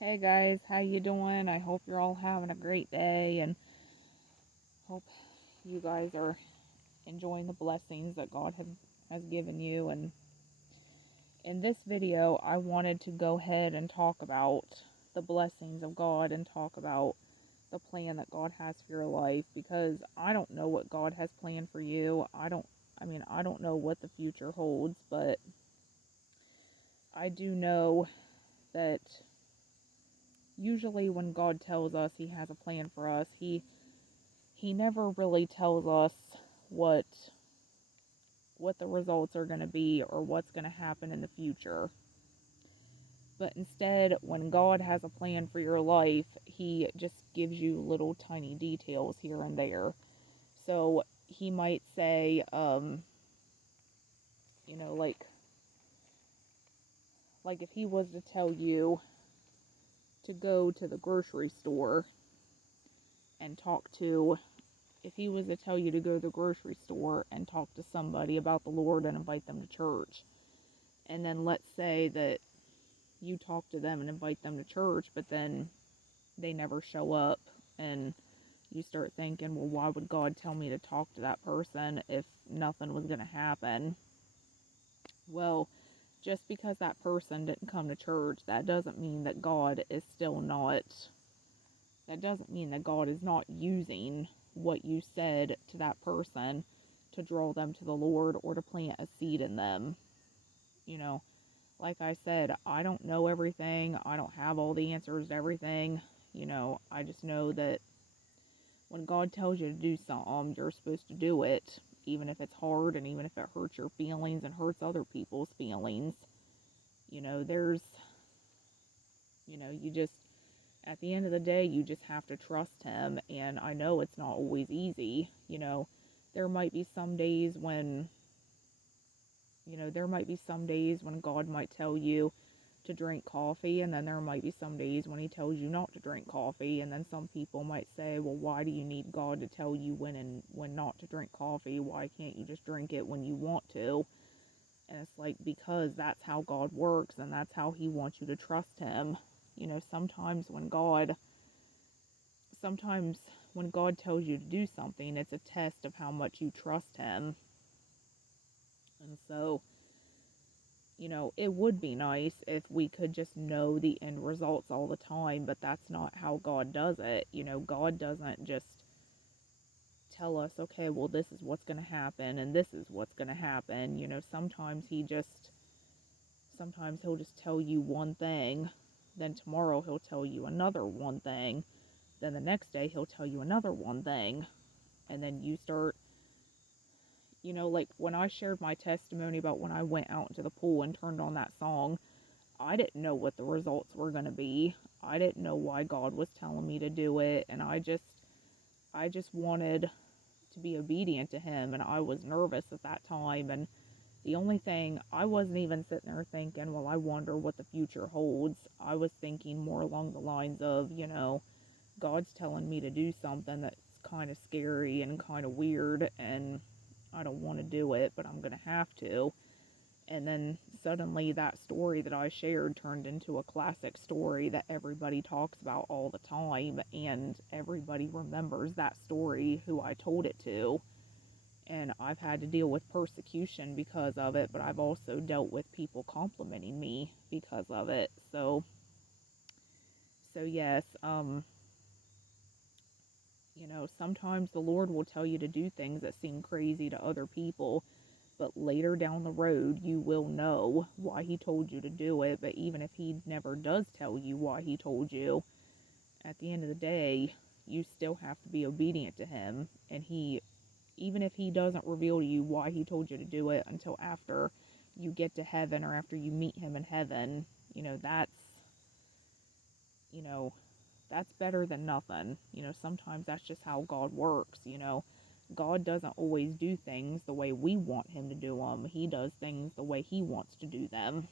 Hey guys, how you doing? I hope you're all having a great day and hope you guys are enjoying the blessings that has given you. And in this video, I wanted to go ahead and talk about the blessings of God and talk about the plan that God has for your life, because I don't know what God has planned for you. I don't know what the future holds, but I do know that usually when God tells us he has a plan for us, he never really tells us what what the results are going to be or what's going to happen in the future. But instead, when God has a plan for your life, he just gives you little tiny details here and there. So he might say, you know, like if he was to tell you to go to the grocery store and talk to if he was to tell you to go to the grocery store and talk to somebody about the Lord and invite them to church, and then let's say that you talk to them and invite them to church, but then they never show up, and you start thinking, well, why would God tell me to talk to that person if nothing was going to happen? Well, just because that person didn't come to church, that doesn't mean that God is not using what you said to that person to draw them to the Lord or to plant a seed in them. You know, like I said, I don't know everything. I don't have all the answers to everything. I just know that when God tells you to do something, you're supposed to do it, even if it's hard and even if it hurts your feelings and hurts other people's feelings. You know, there's, you just, at the end of the day, you just have to trust Him. And I know it's not always easy. There might be some days when, God might tell you to drink coffee, and then there might be some days when he tells you not to drink coffee. And then some people might say, well, why do you need God to tell you when not to drink coffee? Why can't you just drink it when you want to? And it's like, because that's how God works, and that's how he wants you to trust him. Sometimes when God tells you to do something, it's a test of how much you trust him. And so, it would be nice if we could just know the end results all the time, but that's not how God does it. God doesn't just tell us, okay, well, this is what's going to happen and this is what's going to happen. Sometimes he'll just tell you one thing, then tomorrow he'll tell you another one thing, then the next day he'll tell you another one thing, and then you start, like when I shared my testimony about when I went out into the pool and turned on that song, I didn't know what the results were going to be. I didn't know why God was telling me to do it, and I just wanted to be obedient to him, and I was nervous at that time. And the only thing, I wasn't even sitting there thinking, well, I wonder what the future holds. I was thinking more along the lines of, God's telling me to do something that's kind of scary and kind of weird, and I don't want to do it, but I'm going to have to. And then suddenly that story that I shared turned into a classic story that everybody talks about all the time, and everybody remembers that story who I told it to. And I've had to deal with persecution because of it, but I've also dealt with people complimenting me because of it. So yes, sometimes the Lord will tell you to do things that seem crazy to other people, but later down the road you will know why he told you to do it. But even if he never does tell you why he told you, at the end of the day, you still have to be obedient to him. And even if he doesn't reveal to you why he told you to do it until after you get to heaven or after you meet him in heaven, you know, that's, you know, that's better than nothing. Sometimes that's just how God works. God doesn't always do things the way we want him to do them. He does things the way he wants to do them.